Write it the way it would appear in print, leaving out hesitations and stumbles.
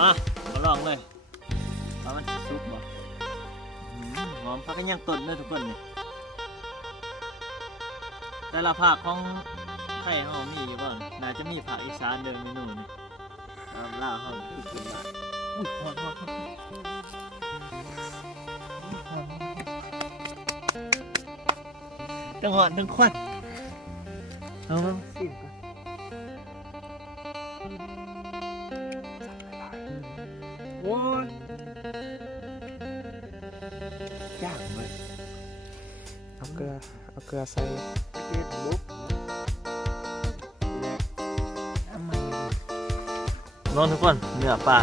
มาลองเลยว่ามันสุกบ่หอมพักกันยังต้นเลยทุกคนนี่แต่ละภาคของไทยเขามีอยู่บ่น่าจะมีภาคอีสานเดิมเมนูนี่ล่าเขาคือกินบ้านอุ้ยหอมทั้งหอนทั้งควันเอามาสิก่อนโอ้ยยากเลย เอาเกลือใส่ เก็บลุกนอนทุกคนเนื้อปลา